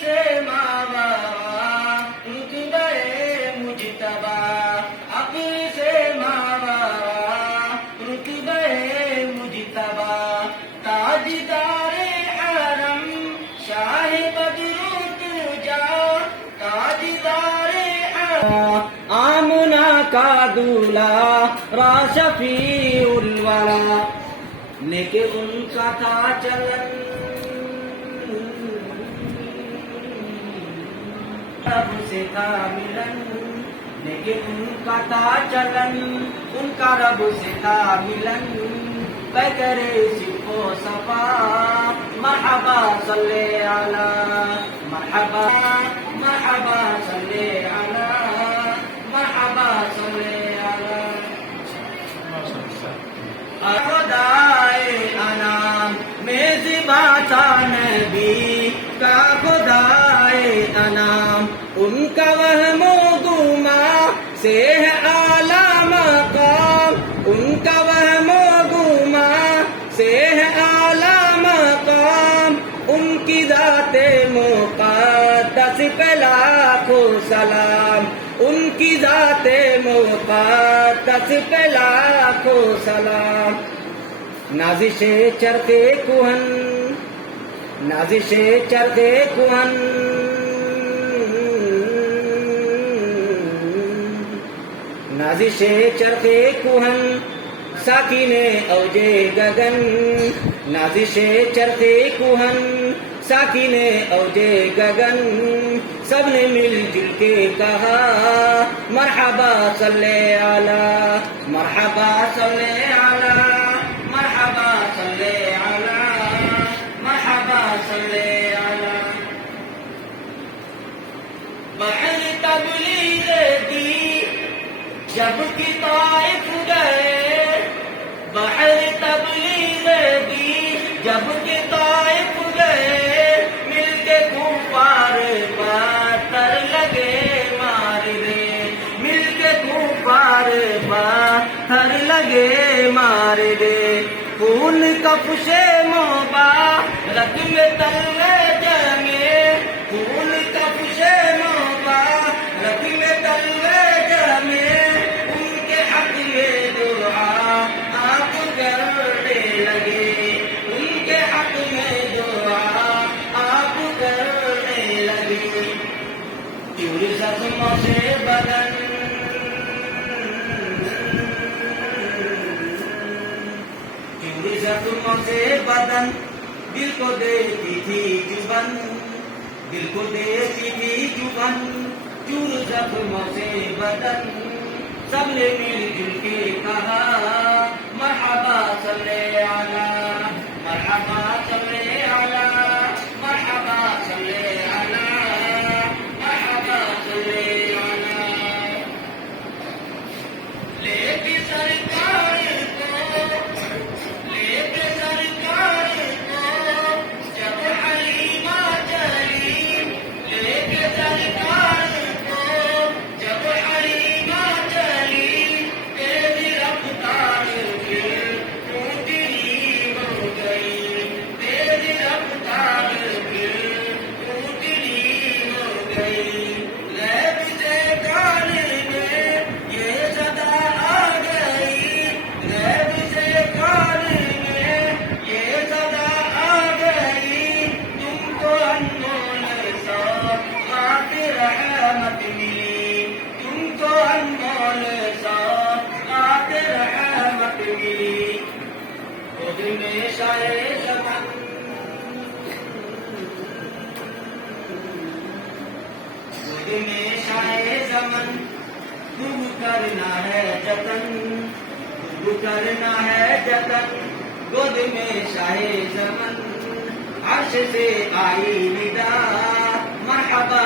سے ماوا رتبہ مجتبا، عقل سے ماوا رتبہ مجتبا، تاجدار حرم شاہ بدر تجا، تاجدار حرم آمنہ کا دولہا را شفیع الورا، لیکن ان کا تھا چلن رب سے تھا ملن، لیکن ان کا تھا چلن، ان کا رب سے تھا ملن، بہ کرے صدق و صفا مرحبا صلی علی، مرحبا مرحبا صلی علی، مرحبا صلی علی خدائے انام میں زباں تھا نبی کا، خدائے انام ان کا وہم و گما سے ہے اعلیٰ مقام، ان کا وہم و گما سے ہے اعلیٰ مقام، ان کی ذات مقدس پہ لاکھوں سلام، ان کی ذات مقدس پہ لاکھوں سلام، نازش چرخ کہن، نازش چرخ کہن، نازش چرخ کہن ساکن اوج گگن، نازش چرخ کہن ساکن اوج گگن، سب نے مل جل کے کہا مرحبا صلی علی، مرحبا صلی علی، مرحبا صلی علی، مرحبا صلی علی، بحر تبلیغ دی جب کہ طائف گئے، بحر تبلیغ دی جب کہ طائف گئے، مل کے کفار پاتر لگے مار دے، مل کے کفار پاتر لگے مار دے، خون کفش مبارک میں تلے جمے، خون کفش مبارک میں تلے جمے، ان کے حق میں دعا آپ کرنے لگے، ان کے حق میں دعا آپ کرنے لگے، تیر زخموں سے بدن، تیر زخموں سے بدن، دل کو دیتی تھی جبن، دل کو دیتی تھی جبن، چور زخموں سے بدن، سب نے مل جل کے کہا مرحبا صلی علی، مرحبا صلی علی، مرحبا صلی علی، مرحبا صلی علی، لے کے سرکار کو، لے کے سرکار کو جب حلیمہ چلی، لے کے سرکار کو جب حلیمہ چلی، تیری رفتار پھر اونٹنی ہو گئی، تیری رفتار پھر اونٹنی ہو گئی، لیب سے گانے میں یہ صدا آ گئی، لیب سے گانے میں یہ صدا آ گئی، تم کو انمول سوغات رحمت ملی، تم کو انمول سوغات رحمت ملی، خود میں شاہ زمن، خود میں شاہ زمن، خوب کرنا ہے جتن، خوب کرنا ہے جتن، گود میں شاہ زمن، عرش سے آئی ندا مرحبا